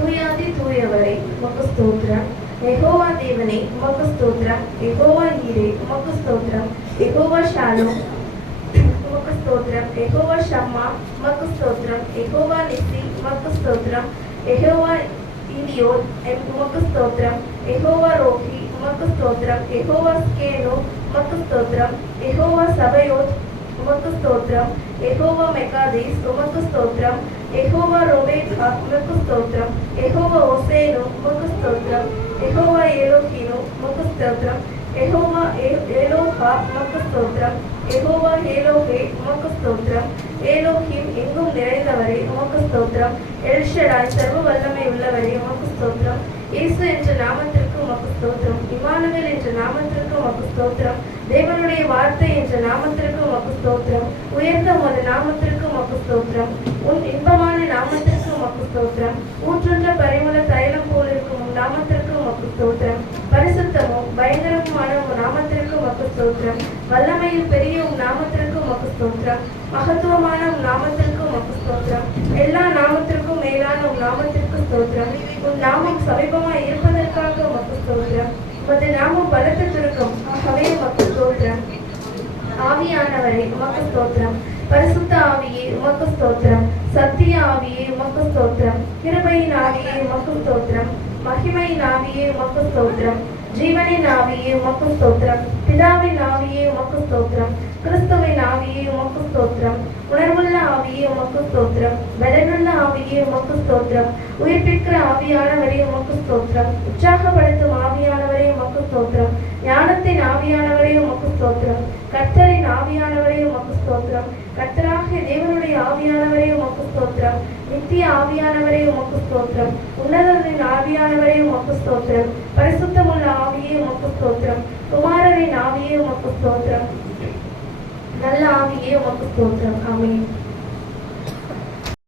தூயாதி தூயவரை உமக்கு ஸ்தோத்திரம். யெகோவா தேவனே உமக்கு ஸ்தோத்திரம். யெகோவா ஈரே உமக்கு ஸ்தோத்திரம். யெகோவா ஷாலோம் உமக்கு ஸ்தோத்திரம். யெகோவா ஷம்மா உமக்கு ஸ்தோத்திரம். யெகோவா நிசி உமக்கு ஸ்தோத்திரம். யெகோவா இலியோத் உமக்கு ஸ்தோத்திரம். யெகோவா ரோஹி உமக்கு ஸ்தோத்திரம். யெகோவா ஸ்கேனோ உமக்கு ஸ்தோத்திரம். யெகோவா சபயோத் உமக்கு ஸ்தோத்திரம். யெகோவா மெகாதேஸ் உமக்கு ஸ்தோத்திரம். யெகோவா ரோபேகா உமக்கு ஸ்தோத்திரம். யெகோவா ஒசேனோ உமக்கு ஸ்தோத்திரம். யெகோவா எலோஹினோ உமக்கு ஸ்தோத்திரம். யெகோவா எலோஹா உமக்கு ஸ்தோத்திரம். யெகோவா ஏலோஹே உமக்கு ஸ்தோத்திரம். ஏலோஹிம் எங்கும் நிறைந்தவரே உமக்கு ஸ்தோத்திரம். எல்ஷடாய் சர்வ வல்லமை உள்ளவரே உமக்கு ஸ்தோத்திரம். இயேசு என்ற நாமத்திற்கு உமக்கு ஸ்தோத்திரம். இம்மானுவேல் என்ற நாமத்திற்கு உமக்கு ஸ்தோத்திரம். தேவனுடைய வார்த்தை என்ற நாமத்திற்கு உமக்கு ஸ்தோத்திரம். உயர்ந்த உமது நாமத்திற்கு உமக்கு ஸ்தோத்திரம். உன் இன்பமான நாமத்திற்கு உமக்கு ஸ்தோத்திரம். ஊற்றுன்ற பரிமள தைலம் போல் இருக்கும் உன் நாமத்திற்கு உமக்கு ஸ்தோத்திரம். பரிசுத்தமும் பயங்கரமுமான உன் நாமத்திற்கு உமக்கு ஸ்தோத்திரம். வல்லமையில் பெரிய உன் நாமத்திற்கு உமக்கு ஸ்தோத்திரம். மகத்துவமான உன் நாமத்திற்கு உமக்கு ஸ்தோத்திரம். எல்லா நாமத்திற்கும் மேலான உன் நாமத்திற்கு ஸ்தோத்திரம். உன் நாமம் சமீபமாய் இருப்பதற்காக உமக்கு ஸ்தோத்திரம். உமது நாமம் பலத்த துருக்கம், ஆகவே உமக்கு ஸ்தோத்திரம். ஆவியானவரே உமக்கு ஸ்தோத்திரம். பரிசுத்த ஆவியே உமக்கு ஸ்தோத்திரம். சத்திய ஆவியே உமக்கு ஸ்தோத்திரம். கிருபையின் ஆவியே உமக்கு ஸ்தோத்திரம். மகிமையின் ஆவியே உமக்கு ஸ்தோத்திரம். ஜீவனின் ஆவியே உமக்கு ஸ்தோத்திரம். பிதாவின் ஆவியே உமக்கு ஸ்தோத்திரம். கிறிஸ்துவின் ஆவியே உமக்கு ஸ்தோத்திரம். உணர்வுள்ள ஆவியே உமக்கு ஸ்தோத்திரம். பலனுள்ள ஆவியே உமக்கு ஸ்தோத்திரம். உயிர்ப்பிக்கிற ஆவியானவரே உமக்கு ஸ்தோத்திரம். உற்சாகப்படுத்தும் ஆவியானவரே உமக்கு ஸ்தோத்திரம். ஞானத்தின் ஆவியானவரே உமக்கு ஸ்தோத்திரம். கர்த்தரின் ஆவியானவரே உமக்கு ஸ்தோத்திரம். கர்த்தராகிய தேவனுடைய ஆவியானவரே உமக்கு ஸ்தோத்திரம். நித்திய ஆவியானவரே உமக்கு ஸ்தோத்திரம். உன்னதரின் ஆவியானவரே உமக்கு ஸ்தோத்திரம். பரிசுத்தமுள்ள ஆவியே உமக்கு ஸ்தோத்திரம். குமாரரின் ஆவியே உமக்கு ஸ்தோத்திரம். நல்ல ஆவியே உமக்கு ஸ்தோத்திரம். ஆமென்.